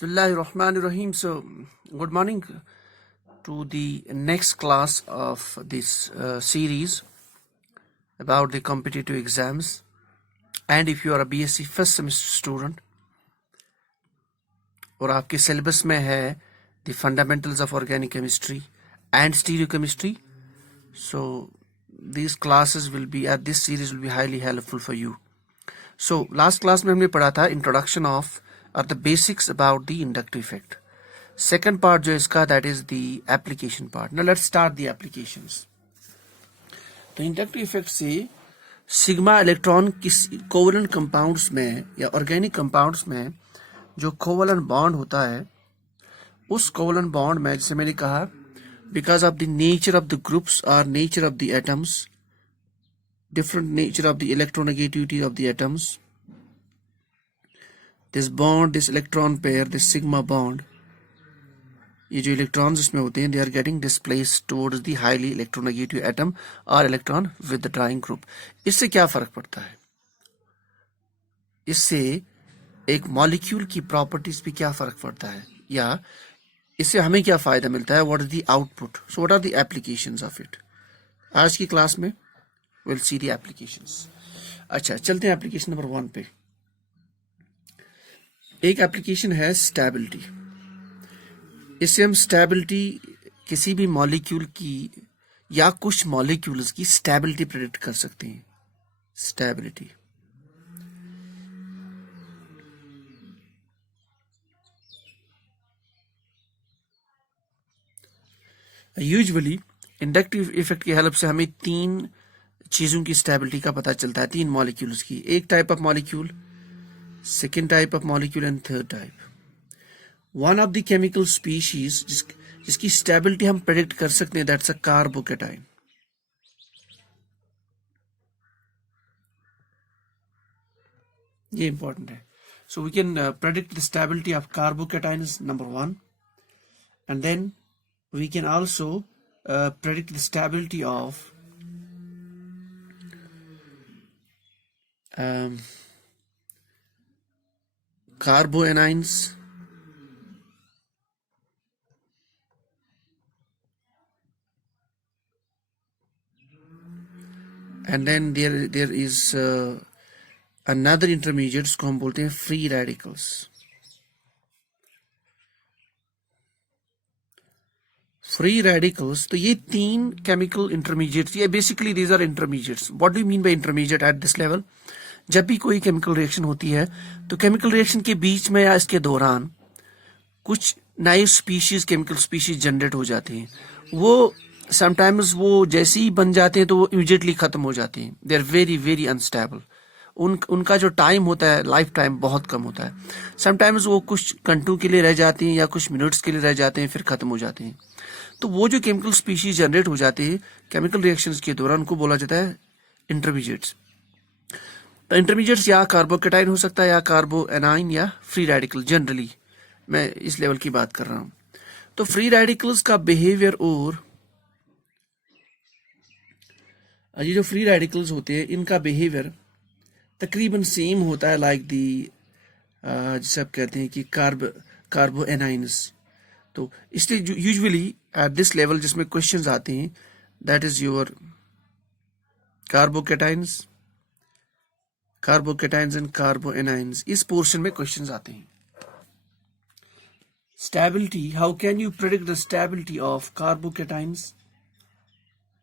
Bismillahirrahmanirrahim. So, good morning to the next class of this series about the competitive exams. And if you are a BSc first semester student और आपके syllabus में है the fundamentals of organic chemistry and stereochemistry, so these classes will be this series will be highly helpful for you. So last class में हमने पढ़ा था introduction of or the basics about the inductive effect. Second part जो इसका that is the application part. Now let's start the applications. तो inductive effect से sigma electron किस covalent compounds में या ऑर्गेनिक कंपाउंड्स में जो कोवलेंट बॉन्ड होता है उस कोवलेंट बॉन्ड में जैसे मैंने कहा because of the nature of the groups or nature of the atoms, different nature of the electronegativity of the atoms, this bond, this electron pair, this sigma bond, ये जो इलेक्ट्रॉन्स इसमें होते हैं they are getting displaced towards the highly electronegative atom or electron withdrawing group. इससे क्या फर्क पड़ता है? इससे एक मॉलिक्यूल की प्रॉपर्टीज पे क्या फर्क पड़ता है या इससे हमें क्या फायदा मिलता है? What is the output? So what are the applications of it? आज की क्लास में विल सी द एप्लीकेशंस. अच्छा, चलते हैं एप्लीकेशन नंबर 1 पे. एक एप्लीकेशन है स्टेबिलिटी. इससे हम स्टेबिलिटी किसी भी मॉलिक्यूल की या कुछ मॉलिक्यूल्स की स्टेबिलिटी प्रेडिक्ट कर सकते हैं. स्टेबिलिटी यूजुअली इंडक्टिव इफेक्ट की हेल्प से हमें 3 चीजों की स्टेबिलिटी का पता चलता है. 3 मॉलिक्यूल्स की. एक type of molecule, second type of molecule and third type. One of the chemical species जिसकी स्टेबिलिटी हम प्रेडिक्ट कर सकते हैं दैट्स अ कार्बोकेटाइन. ये इंपॉर्टेंट है. So we can predict the stability of carbocation is number 1 and then we can also predict the stability of carboanions and then there is another intermediate जिसको हम बोलते हैं free radicals. Free radicals, तो ये 3 chemical intermediates, ये basically these are intermediates. What do you mean by intermediate at this level? जब भी कोई केमिकल रिएक्शन होती है तो केमिकल रिएक्शन के बीच में या इसके दौरान कुछ नए स्पीशीज, केमिकल स्पीशीज जनरेट हो जाते हैं. वो समटाइम्स वो जैसे ही बन जाते हैं तो वो इमीडिएटली खत्म हो जाते हैं. They are very very unstable. उनका जो टाइम होता है, लाइफ टाइम बहुत कम होता है. समटाइम्स वो कुछ घंटों के लिए रह जाते हैं या कुछ मिनट्स के लिए रह जाते हैं, फिर खत्म हो जाते हैं. तो वो जो केमिकल स्पीशीज जनरेट हो जाते हैं केमिकल रिएक्शंस के दौरान उनको बोला जाता है इंटरमीडिएट्स. तो इंटरमीडिएट्स या कार्बोकेटाइन हो सकता है या कार्बोएनाइन या फ्री रेडिकल. जनरली मैं इस लेवल की बात कर रहा हूं. तो फ्री रेडिकल्स का बिहेवियर और ये जो फ्री रेडिकल्स होते हैं इनका बिहेवियर तकरीबन सेम होता है लाइक दी जिसे आप कहते हैं कि कार्बोएनाइन्स. तो इसलिए यूजुअली एट दिस लेवल जिसमें क्वेश्चंस आते हैं that is your carbocations and carbanions. इस पोर्शन में क्वेश्चंस आते हैं. Stability, how can you predict the stability of carbocations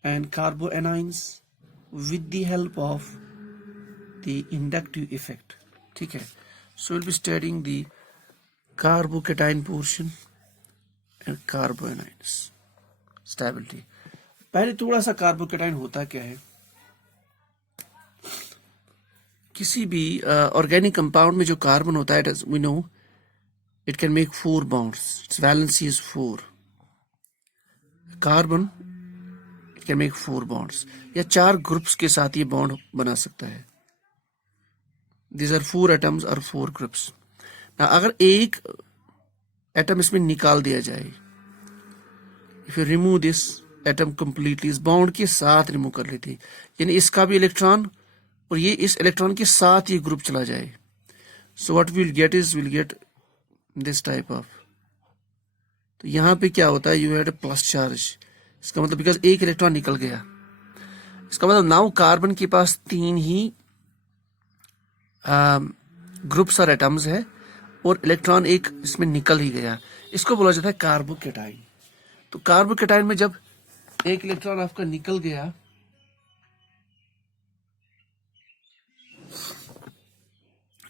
and carbanions with the help of the inductive effect. ठीक है. So will be studying the carbocation portion and carbanions stability. पहले थोड़ा सा कार्बोकेटाइन होता क्या है. किसी भी ऑर्गेनिक कंपाउंड में जो कार्बन होता है we know it can make 4 bonds. Its valency is 4. Carbon it can make 4 bonds या 4 ग्रुप्स के साथ ये बॉन्ड बना सकता है. These are 4 atoms or 4 groups. Now, अगर एक एटम इसमें निकाल दिया जाए, if you remove this atom completely, इस बॉन्ड के साथ रिमूव कर लेते हैं, यानी इसका भी इलेक्ट्रॉन और ये इस इलेक्ट्रॉन के साथ ये ग्रुप चला जाए. So what we'll get is we'll get this type of, तो यहाँ पे क्या होता है, यू हैड प्लस चार्ज, इसका मतलब बिकॉज एक इलेक्ट्रॉन निकल गया, इसका मतलब नाउ कार्बन के पास 3 ही ग्रुप्स और एटम्स है और इलेक्ट्रॉन एक इसमें निकल ही गया, इसको बोला जाता है कार्बोकेटाइन। तो कार्बोकेटाइन में जब एक इलेक्ट्रॉन आपका निकल गया,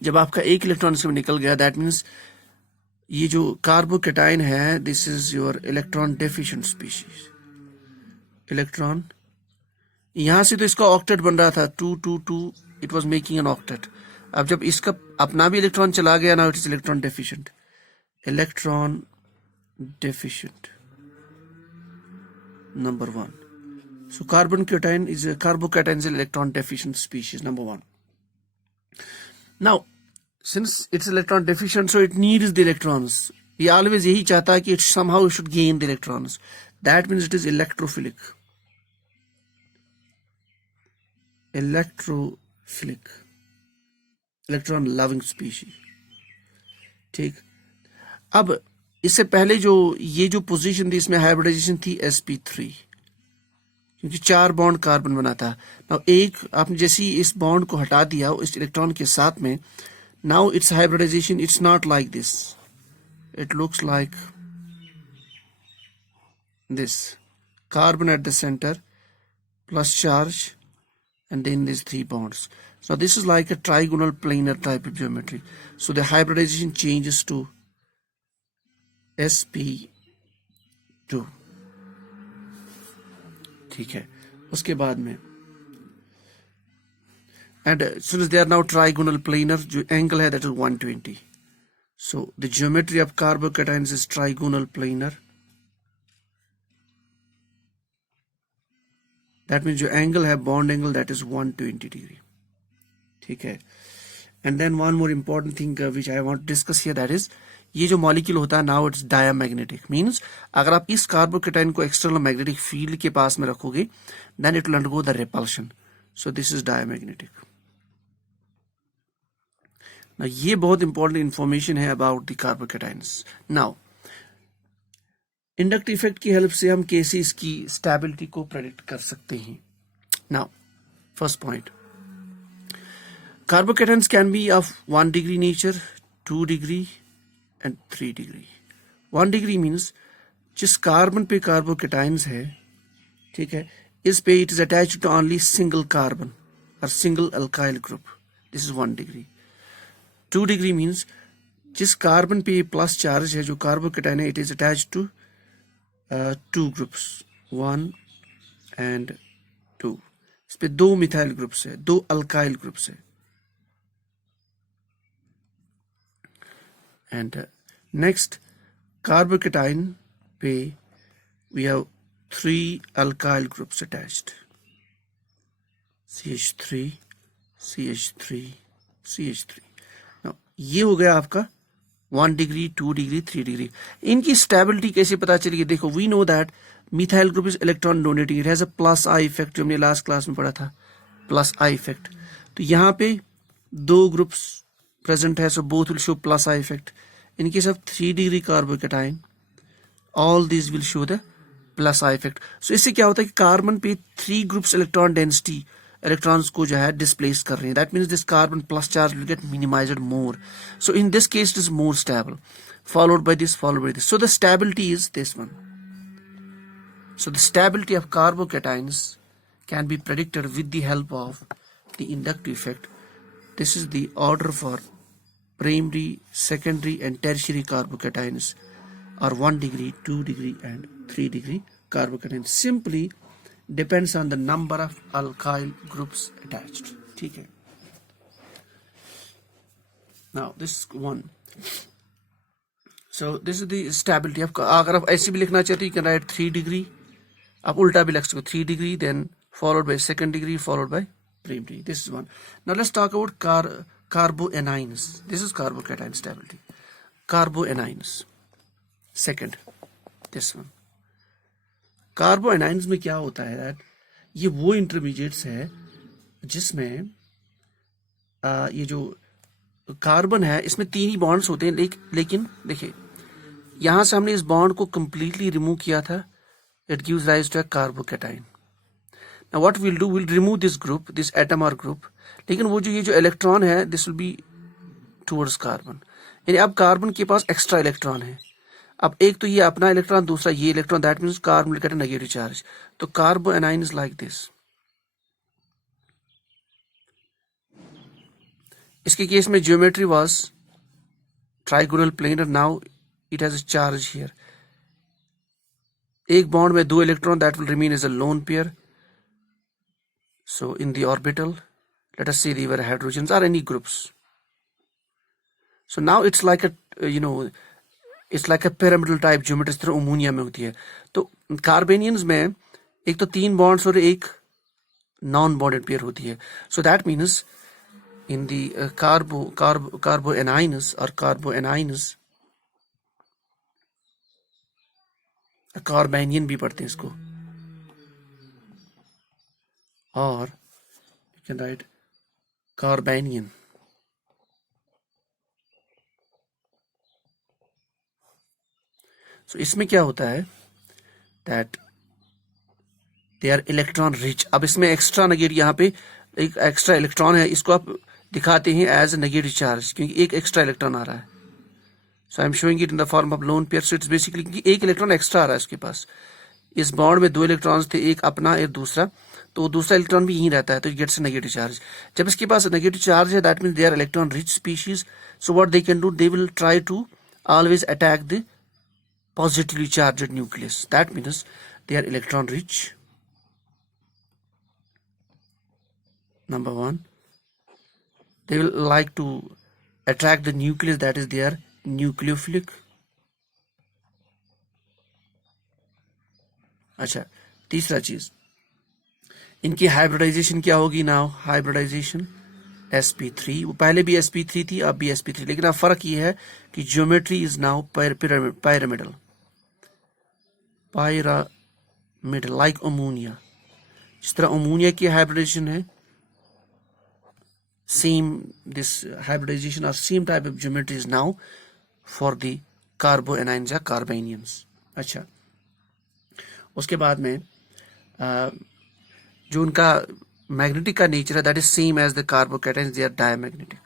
जब आपका एक इलेक्ट्रॉन इसमें निकल गया, दैट मीन्स ये जो कार्बोकेटाइन है, this is your electron deficient species. Electron यहां से तो इसका ऑक्टेट बन रहा था 2 2 2, it was making an octet. अब जब इसका अपना भी इलेक्ट्रॉन चला गया, now it is electron deficient. Electron deficient number 1। So carbocation is an electron deficient species, number 1. Now, since it's electron deficient, so it needs the electrons. ये always यही चाहता है कि it somehow should gain the electrons. That means it is electrophilic. Electrophilic. Electron loving species. ठीक। अब इससे पहले जो ये जो पोजीशन थी, इसमें हाइब्रिडाइजेशन थी sp3, क्योंकि 4 बॉन्ड कार्बन बना था। नाउ एक आपने जैसे ही इस बॉन्ड को हटा दिया इस इलेक्ट्रॉन के साथ में, now its hybridisation, it's not like this, it looks like this, carbon at the centre plus charge and then these 3 bonds. So this is like a trigonal planar type of geometry. So the hybridization changes to sp2. ठीक है, उसके बाद में and since they are now trigonal planar, जो angle है that is 120. So the geometry of carbocations is trigonal planar. That means जो angle है bond angle, that is 120 degree. ठीक है, and then one more important thing which I want to discuss here, that is ये जो मॉलिक्यूल होता है now it's diamagnetic, means अगर आप इस कार्बोकेटाइन को एक्सटर्नल मैग्नेटिक फील्ड के पास में रखोगे then it will undergo the repulsion. So this is diamagnetic. Now ये बहुत important information है about the carbocations. Now inductive effect की हेल्प से हम कैसे इसकी स्टेबिलिटी को प्रेडिक्ट कर सकते हैं। Now first point, carbocations can be of 1 degree nature, 2 degree and 3 degree. 1 degree means जिस कार्बन पे कार्बोकेटाइंस है, ठीक है, इस पे it is attached to only single carbon और single alkyl group, this is 1 degree. 2 degree means जिस carbon पे प्लस चार्ज है, जो कार्बोकेटाइन है, it is attached to 2 groups, 1 and 2, इस पे 2 मिथाइल ग्रुप्स है, 2 अल्काइल ग्रुप्स है। एंड नेक्स्ट कार्बोकेटाइन पे we have 3 alkyl groups attached, CH3 CH3 CH3। Now ये हो गया आपका 1 डिग्री, 2 डिग्री, 3 डिग्री। इनकी स्टेबिलिटी कैसे पता चलेगी? देखो, we know that methyl group is electron donating, it has a plus I effect, जो हमने लास्ट क्लास में पढ़ा था, प्लस आई इफेक्ट। तो यहाँ पे 2 ग्रुप्स प्रेजेंट है, so both will show plus I effect. In case of 3 degree carbocation, all this will show the plus I effect. So इससे क्या होता है कि कार्बन पे 3 ग्रुप्स इलेक्ट्रॉन डेंसिटी, इलेक्ट्रॉन्स को जो है डिस्प्लेस कर रहे हैं, that means this carbon plus charge will get minimised more. So in this case it is more stable, followed by this, followed by this. So the stability is this one. So the stability of carbocations can be predicted with the help of the inductive effect. This is the order for primary, secondary and tertiary carbocations are 1 degree, 2 degree and 3 degree carbocations. Simply depends on the number of alkyl groups attached. ठीक है। Now this one. So this is the stability of, अगर आप ऐसे भी लिखना चाहते हो, you can write 3 degree, आप उल्टा भी लिख सकते हो, 3 degree then followed by 2nd degree followed by primary. This is one. Now let's talk about carboanions. This is carbocation stability. Carboanions. Second, this one. कार्बोएनाइंस में क्या होता है that ये वो इंटरमीडिएट्स है जिसमें ये जो कार्बन है इसमें 3 ही बॉन्ड्स होते हैं, लेकिन देखिए यहां से हमने इस बॉन्ड को कंप्लीटली रिमूव किया था, it gives rise to a carbocation. Now what will do, will remove this group, this atom और ग्रुप, लेकिन वो जो ये जो इलेक्ट्रॉन है this will be towards carbon, यानी अब कार्बन के पास एक्स्ट्रा इलेक्ट्रॉन है। अब एक तो ये अपना इलेक्ट्रॉन, दूसरा ये electron, that means carbon will get a negative charge. तो carbanion is like this. इसके केस में ज्योमेट्री वाज ट्राइगोनल प्लेन और now it has a charge here. एक बॉन्ड में 2 electron, that will remain as a lone pair. So in the orbital let us say they were hydrogens or any groups. So now it's like a it's like a pyramidal type geometry, इस तरह अमोनिया में होती है। तो कार्बेनियंस में एक तो 3 बॉन्ड्स और एक नॉन बॉन्डेड पेयर होती है। So that means in the carbanions और कार्बो एनाइनस, कार्बेनियन भी पढ़ते हैं इसको, और you can write carbanion. So इसमें क्या होता है that they are electron rich. अब इसमें एक्स्ट्रा नेगेटिव, यहाँ पे एक एक्स्ट्रा इलेक्ट्रॉन है, इसको आप दिखाते हैं एज ए नेगेटिव चार्ज क्योंकि एक एक्स्ट्रा इलेक्ट्रॉन आ रहा है। So I am showing it in the form of lone pair. So it's basically क्योंकि एक इलेक्ट्रॉन एक्स्ट्रा आ रहा है उसके पास। इस बॉन्ड में 2 इलेक्ट्रॉन्स थे, एक अपना एक दूसरा, तो दूसरा इलेक्ट्रॉन भी यहीं रहता है, तो इट गेट्स नेगेटिव चार्ज। जब इसके पास नेगेटिव चार्ज है that means they are electron rich species. So what they can do, they will try to always attack the positively charged nucleus. That means they are electron rich. Number 1, they will like to attract the nucleus, that is they are nucleophilic. अच्छा, तीसरा चीज इनकी हाइब्रिडाइजेशन क्या होगी। Now hybridisation sp3, वो पहले भी sp3 थी, अब भी sp3, लेकिन अब फर्क ये है कि geometry is now pyramidal, like ammonia. जिस तरह अमोनिया की हाइब्रिडाइजेशन है, सेम दिस हाइब्रिडाइजेशन और same type of geometry is now for the कार्बो एनाइंस या कार्बेनियंस। अच्छा, उसके बाद में जो उनका मैग्नेटिक का नेचर है that is same as the carbocations, they are diamagnetic.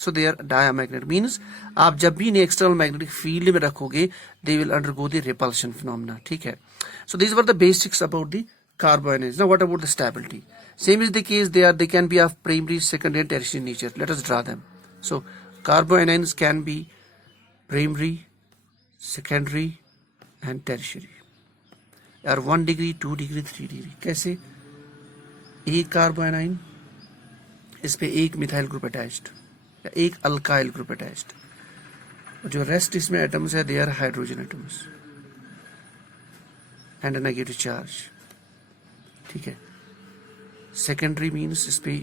So they are diamagnet means आप जब भी इन्हें एक्सटर्नल मैग्नेटिक फील्ड में रखोगे they will undergo the repulsion phenomena. ठीक है, so this were the basics about the carbanions. Now what about the stability, same is the case, they can be of primary, secondary and tertiary nature. Let us draw them. So carbanions can be primary, secondary and tertiary, और 1 degree, 2 degree, 3 डिग्री। कैसे, एक कार्बो एनाइन, इस पे एक methyl group attached या एक alkyl group attached, और जो रेस्ट इसमें एटम्स है they are hydrogen atoms and a negative charge. ठीक है, सेकेंडरी मीन्स इस पे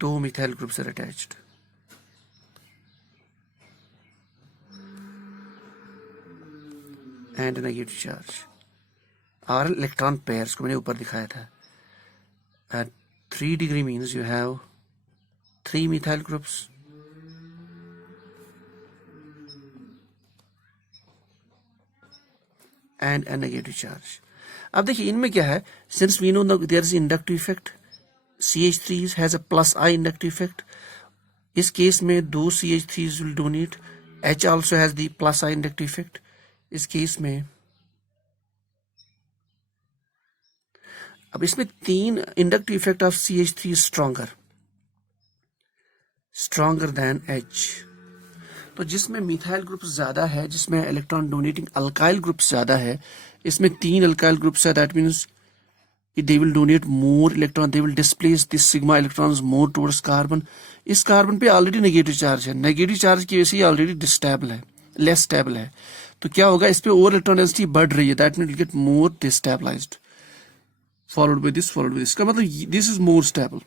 2 methyl groups are attached, and a negative charge, और इलेक्ट्रॉन पेयर्स को मैंने ऊपर दिखाया था। At 3 degree means you have 3 methyl groups and a negative charge. अब देखिए इनमें क्या है, since we know there is inductive effect, CH3 has a plus I inductive effect. इस केस में 2 CH3s will donate. H also has the plus I inductive effect. इस case में अब इसमें 3 inductive effect of CH3 stronger than H। तो जिसमें methyl group ज्यादा है, जिसमें इलेक्ट्रॉन डोनेटिंग अल्काइल ग्रुप ज्यादा है, इसमें 3 अल्काइल ग्रुप्स है, that means they will donate more electron, they will displace this sigma electrons more towards carbon. इस कार्बन पे ऑलरेडी नेगेटिव चार्ज है, नेगेटिव चार्ज की वजह से ऑलरेडी डिस्टेबल है, लेस स्टेबल है, तो क्या होगा, इस पे और इलेक्ट्रॉन डेंसिटी बढ़ रही है, that means it get more destabilized, followed by this का मतलब दिस इज मोर स्टेबल।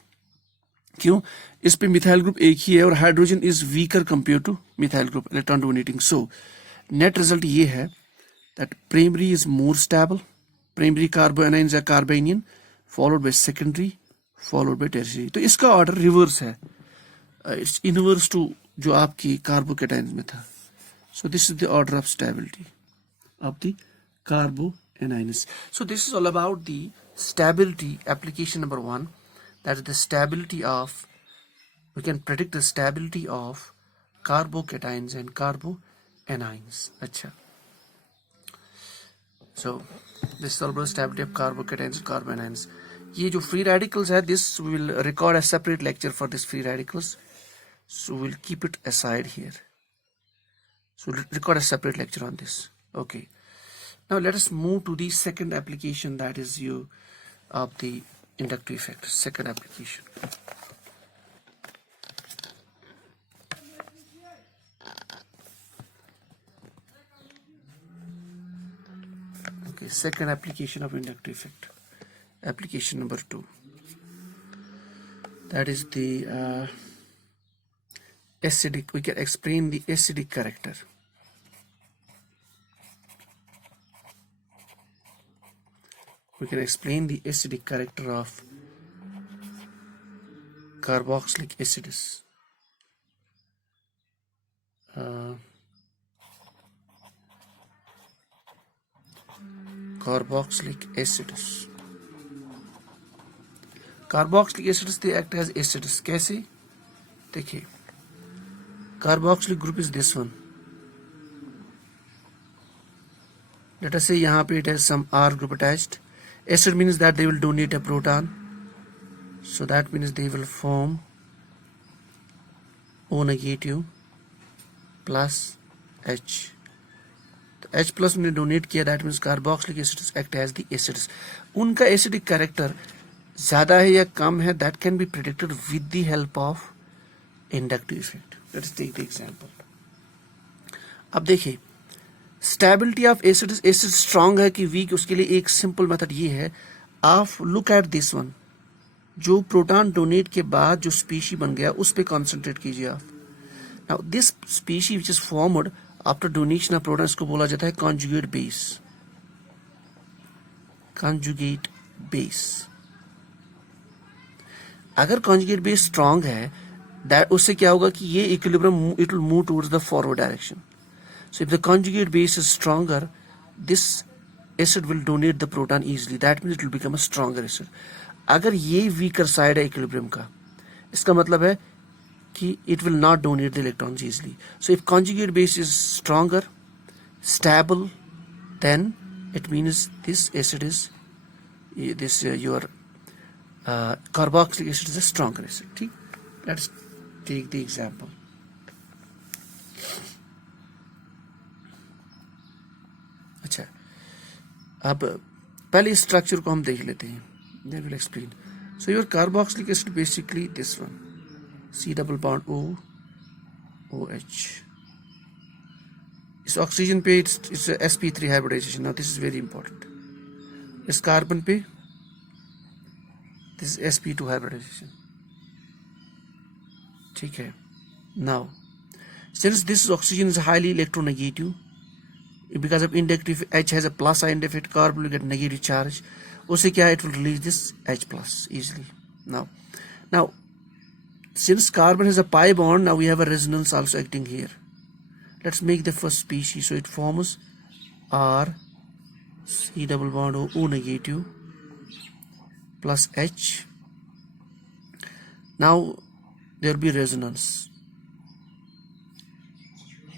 क्यों, इस पे मिथाइल ग्रुप एक ही है और hydrogen is weaker compare to methyl group electron donating. So net result ये है that primary is more stable, primary carbanions या carbanion, followed by secondary, followed by tertiary. तो इसका ऑर्डर रिवर्स है। इट्स इनवर्स टू जो आपकी कार्बोकेटाइंस में था. So this is the order of stability of the carboanions. So this is all about the stability application number 1. That is the stability of, we can predict the stability of carbocations and carboanions. Acha. So this is all about stability of carbocations and carboanions. ये जो free radicals है, this we will record a separate lecture for this free radicals. So we'll keep it aside here. So we'll record a separate lecture on this. Okay. Now let us move to the second application, that is you of the inductive effect. Second application. Okay, second application of inductive effect. Application number 2. That is the acidic. We can explain the acidic character. We can explain the acidic character of carboxylic acids. Carboxylic acids. Carboxylic acids, they act as acids. कैसे? देखिए, carboxylic group is this one. Let us say यहाँ पे it has some R group attached. Acid means that they will donate a proton, so that means they will form O negative plus H. तो H plus ने donate किया, that means carboxylic acids act as the acids. उनका acidic character ज़्यादा है या कम है, that can be predicted with the help of inductive effect. Let's take the example. अब देखिए, stability of acid, acid strong है कि वीक, उसके लिए एक सिंपल मेथड ये है, आप लुक एट दिस वन, जो प्रोटॉन डोनेट के बाद जो स्पीशी बन गया उस पे कंसंट्रेट कीजिए आप. Now this species which is formed after donation of proton, इसको बोला जाता है कॉन्जुगेट बेस. Conjugate base. अगर कॉन्जुगेट बेस स्ट्रांग है, दैट उससे क्या होगा कि ये equilibrium, it will move towards the forward direction. So if the conjugate base is stronger, this acid will donate the proton easily. That means it will become a stronger acid. अगर ये weaker side है equilibrium का, इसका मतलब है कि it will not donate the electrons easily. So if conjugate base is stronger, stable, then it means this acid is your carboxylic acid is a stronger acid. ठीक? Let's take the example. अच्छा, अब पहले इस स्ट्रक्चर को हम देख लेते हैं. They will explain. So your carboxylic acid basically this one, C double bond O, OH. इस ऑक्सीजन पे it's sp3 hybridization. Now this is very important. इस कार्बन पे this is sp2 hybridization. ठीक है. Now since this oxygen is highly electronegative, because of inductive, H has a plus ion effect, carbon will get negative charge. उससे क्या, it will release this H plus easily. Now since carbon has a pi bond, now we have a resonance also acting here. Let's make the first species. So it forms R C double bond O negative plus H. Now there will be resonance.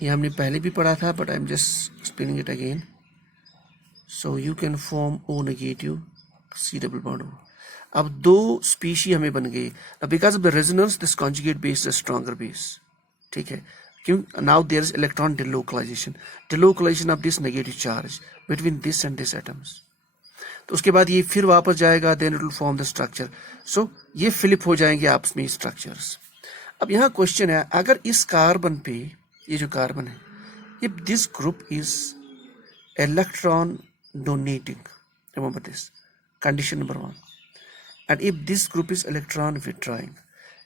ये हमने पहले भी पढ़ा था, but I'm just explaining it again. So you can form O negative C double bond O. अब दो स्पीशी हमें बन गई. Because of the resonance, this conjugate base is a stronger base. ठीक है. क्यों? Now there is electron delocalization. Delocalization of this negative charge between this and this atoms. तो उसके बाद ये फिर वापस जाएगा, then it will form the structure. So ये फ्लिप हो जाएंगे आपस में स्ट्रक्चर्स. अब यहाँ क्वेश्चन है, अगर इस कार्बन पे, ये जो कार्बन है, if this group is electron donating, remember this condition number 1, and if this group is electron withdrawing,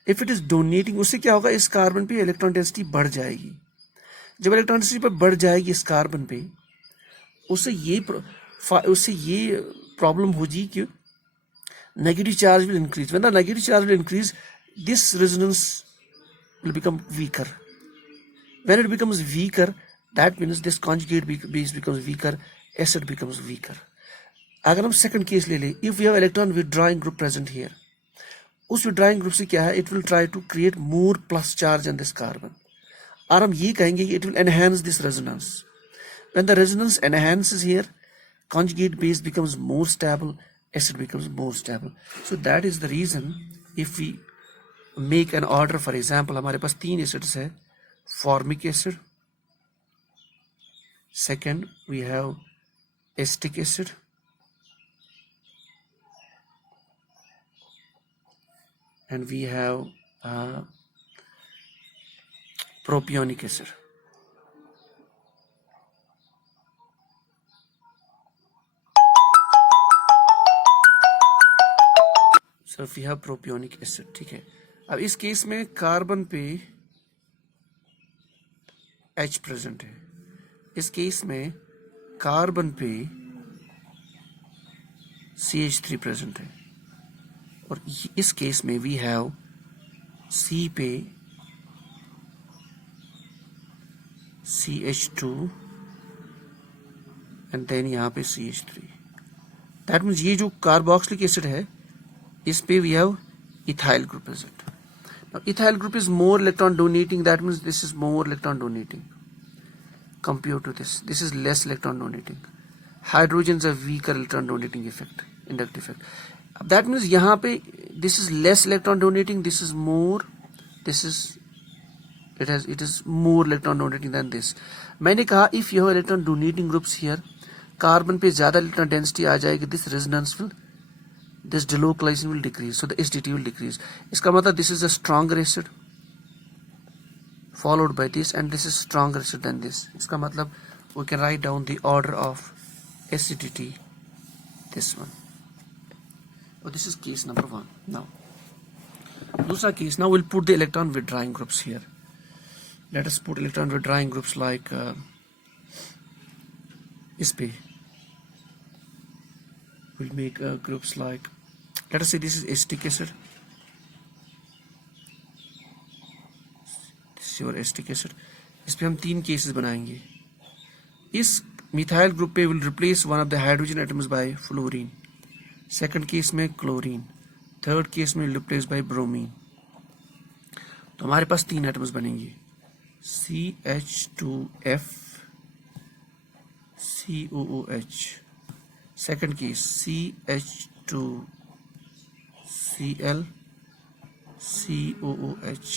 if it is donating, उससे क्या होगा, इस कार्बन पे इलेक्ट्रॉन डेंसिटी बढ़ जाएगी. जब इलेक्ट्रॉन डेंसिटी पर बढ़ जाएगी इस कार्बन पे, उससे ये प्रॉब्लम होगी कि negative charge will increase. When the negative charge will increase, this resonance will become weaker. When it becomes weaker, that means this conjugate base becomes weaker, acid becomes weaker. अगर हम second case ले ले, if we have electron withdrawing group present here, उस withdrawing group से क्या है, it will try to create more plus charge on this carbon. और हम ये कहेंगे it will enhance this resonance. When the resonance enhances here, conjugate base becomes more stable, acid becomes more stable. So that is the reason if we make an order, for example, हमारे पास 3 acids है, formic acid, second we have acetic acid, and we have propionic acid. So if we have propionic acid, ठीक है. अब इस case में कार्बन पे H present है, इस केस में कार्बन पे CH3 प्रेजेंट है, और इस केस में वी हैव C पे CH2 एंड देन यहाँ पे CH3. दैट मीन्स ये जो कार्बोक्सिलिक एसिड है, इस पे we have ethyl group present. Now ethyl group is more electron donating, that means this is more electron donating compared to this. This is less electron donating. Hydrogens have weaker electron donating effect, inductive effect. That means यहाँ पे this is less electron donating, this is more, this is it is more electron donating than this. मैंने कहा if you have electron donating groups here, carbon पे ज्यादा electron density आ जाएगी, this resonance will, this delocalization will decrease, so the acidity will decrease. इसका मतलब this is a stronger acid followed by this, and this is stronger acid than this. इसका मतलब we can write down the order of acidity, this one. Oh, this is case number 1. Now दूसरा case, now we'll put the electron withdrawing groups here. Let us put electron withdrawing groups like इस पे we'll make groups like, let us say this is acetic acid, this is your acetic acid. इस पे हम 3 cases बनाएंगे. इस methyl group पे will replace one of the hydrogen atoms by fluorine, second case में chlorine, third case में replace by bromine. तो हमारे पास 3 atoms बनेंगे, CH2F COOH, second case CH2Cl COOH,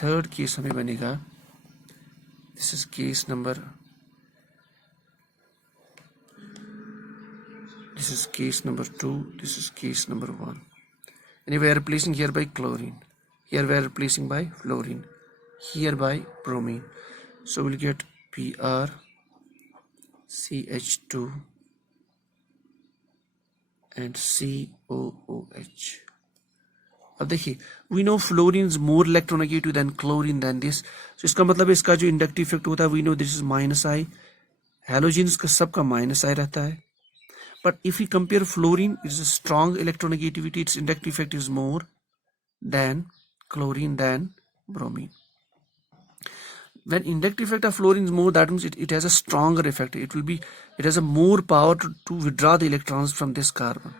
third case हमें बनेगा, this is case number, this is case number 2, this is case number 1, and we are replacing here by chlorine, here we are replacing by fluorine, here by bromine. So we'll get Pr CH2 and COOH. अब देखिए, we know fluorine is more electronegative than chlorine than this. So इसका मतलब है इसका जो inductive effect होता है, we know this is minus I. Halogens का सबका minus I रहता है. But if we compare fluorine, it is a strong electronegativity. Its inductive effect is more than chlorine than bromine. When inductive effect of fluorine is more, that means it has a stronger effect. It has a more power to withdraw the electrons from this carbon,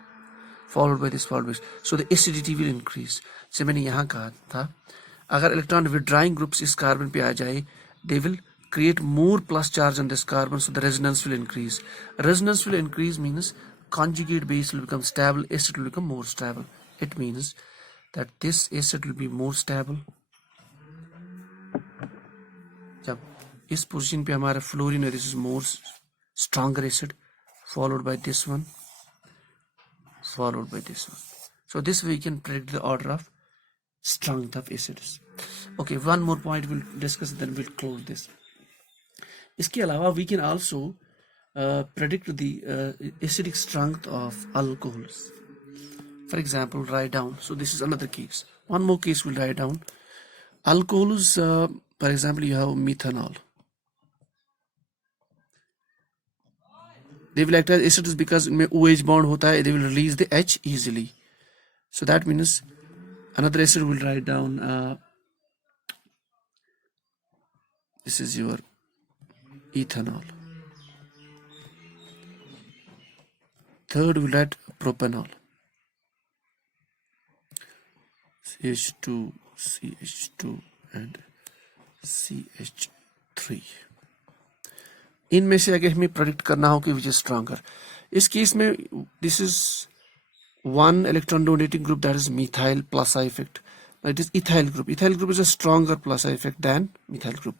followed by this, followed by this. So the acidity will increase. जैसे मैंने यहाँ कहा था, अगर electron withdrawing groups इस carbon पे आ जाए, they will create more plus charge on this carbon, so the resonance will increase. Resonance will increase means conjugate base will become stable, acid will become more stable. It means that this acid will be more stable. जब इस पोजीशन पे हमारा फ्लोरीन है, this is more stronger acid, followed by this one, followed by this one. So this way we can predict the order of strength of acids. Okay, one more point we'll discuss, then we'll close this. इसके अलावा we can also predict the acidic strength of alcohols. For example, write down. So this is another case. One more case we'll write down. Alcohols, for example, you have methanol. They will act as acids because इनमें OH bond होता है. They will release the H easily. So that means another acid will write down This is your ethanol. Third, we'll write propanol. CH2, CH2 and CH3. इनमें से अगर हमें प्रेडिक्ट करना हो कि विच इज स्ट्रॉन्गर, इस केस में this is one electron donating group, that is methyl plus I effect. It is ethyl group. Ethyl group is a stronger plus I effect than methyl group.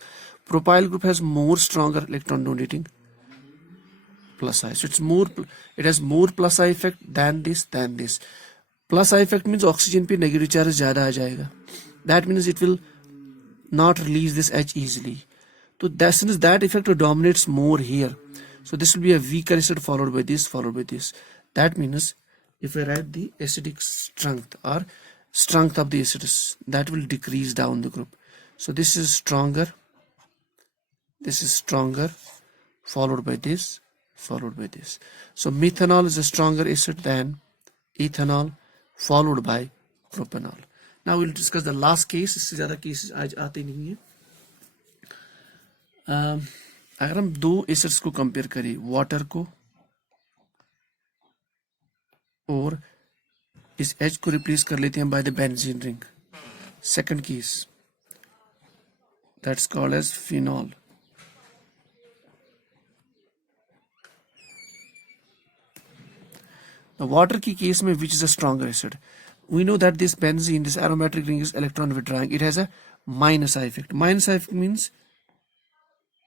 Propyl group has more stronger electron donating plus I. So it has more plus I effect than this. Plus I effect means oxygen पे negative charge ज़्यादा आ जाएगा. That means it will not release this H easily. So since that effect dominates more here, so this will be a weaker acid followed by this. That means if I write the acidic strength or strength of the acids, that will decrease down the group. So this is stronger, followed by this. So methanol is a stronger acid than ethanol, followed by propanol. Now we'll discuss the last case. इससे ज़्यादा cases आज आते नहीं हैं. अगर हम दो एसिड्स को कंपेयर करें, वाटर को और इस H को रिप्लेस कर लेते हैं by the benzene ring. Second case, that's called as phenol. Water की केस में which is a stronger acid, we know that this benzene, this aromatic ring is electron withdrawing. It has a minus I effect. Minus I effect means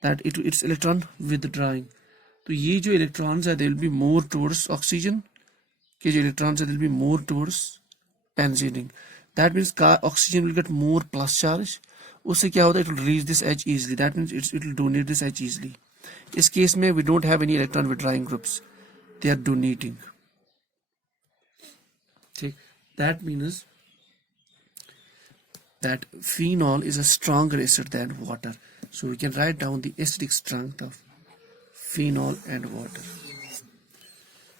that it's electron withdrawing. तो ये जो electrons है they will be more towards oxygen के जो electrons है they will be more towards benzene ring. That means oxygen will get more plus charge. उससे क्या होता है, it will reach this H easily. That means it will donate this H easily. इस case में we don't have any electron withdrawing groups, they are donating. ठीक, that means that phenol is a stronger acid than water. So we can write down the acidic strength of phenol and water.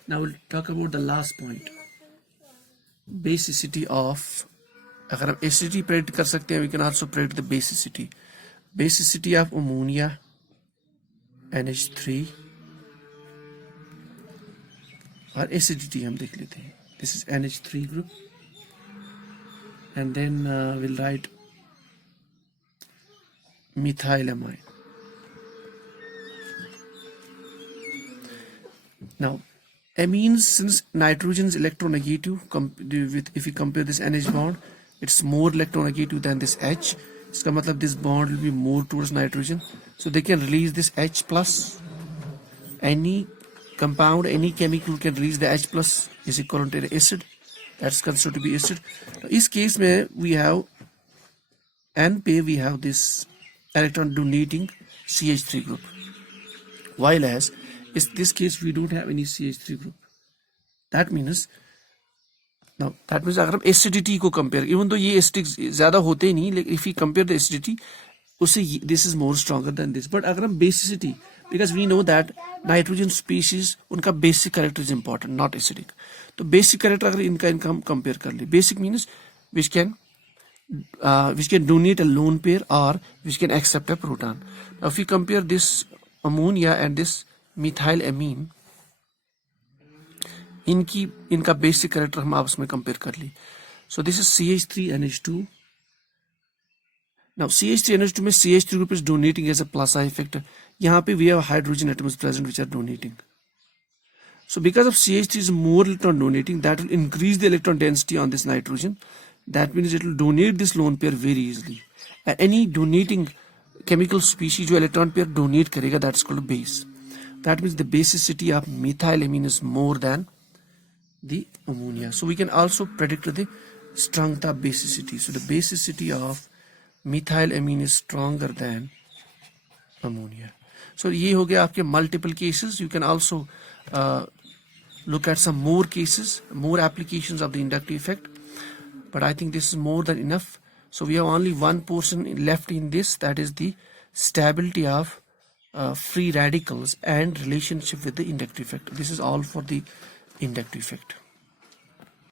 Now we'll talk about the last point, basicity of. अगर हम acidity predict कर सकते हैं, we can also predict the basicity. Basicity of ammonia NH3 और acidity हम देख लेते हैं. This is NH3 group. And then we'll write methylamine. Now, amines, since nitrogen is electronegative, if we compare this NH bond, it's more electronegative than this H. इसका मतलब this bond will be more towards nitrogen, so they can release this H plus. Any compound, any chemical can release the H plus is equivalent to the acid. That's considered to be acid. Now, इस case में we have N पे we have this electron donating CH3 group, while as in this case we don't have any CH3 group. That means अगर हम acidity को compare, even though ये acidic ज़्यादा होते ही नहीं, लेकिन if we compare the acidity, उससे this is more stronger than this. But अगर हम basicity, because we know that nitrogen species उनका basic character is important, not acidic. तो basic character अगर इनका हम compare कर ले, basic means which can donate a lone pair or which can accept a proton. Now if we compare this ammonia and this methylamine, इनका basic character हम आपस में compare कर ली. So this is CH3NH2. Now CH3NH2 में CH3 group is donating as a plus I effect. यहाँ पे we have hydrogen atoms present which are donating. So because of CH3 is more electron donating, that will increase the electron density on this nitrogen. That means it will donate this lone pair very easily. Any donating chemical species जो electron pair donate करेगा, that's called base. That means the basicity of methylamine is more than the ammonia. So we can also predict the strength of basicity. So the basicity of methylamine is stronger than ammonia. So ये हो गया आपके multiple cases. You can also look at some more cases, more applications of the inductive effect. But I think this is more than enough. So we have only one portion left in this, that is the stability of free radicals and relationship with the inductive effect. This is all for the inductive effect.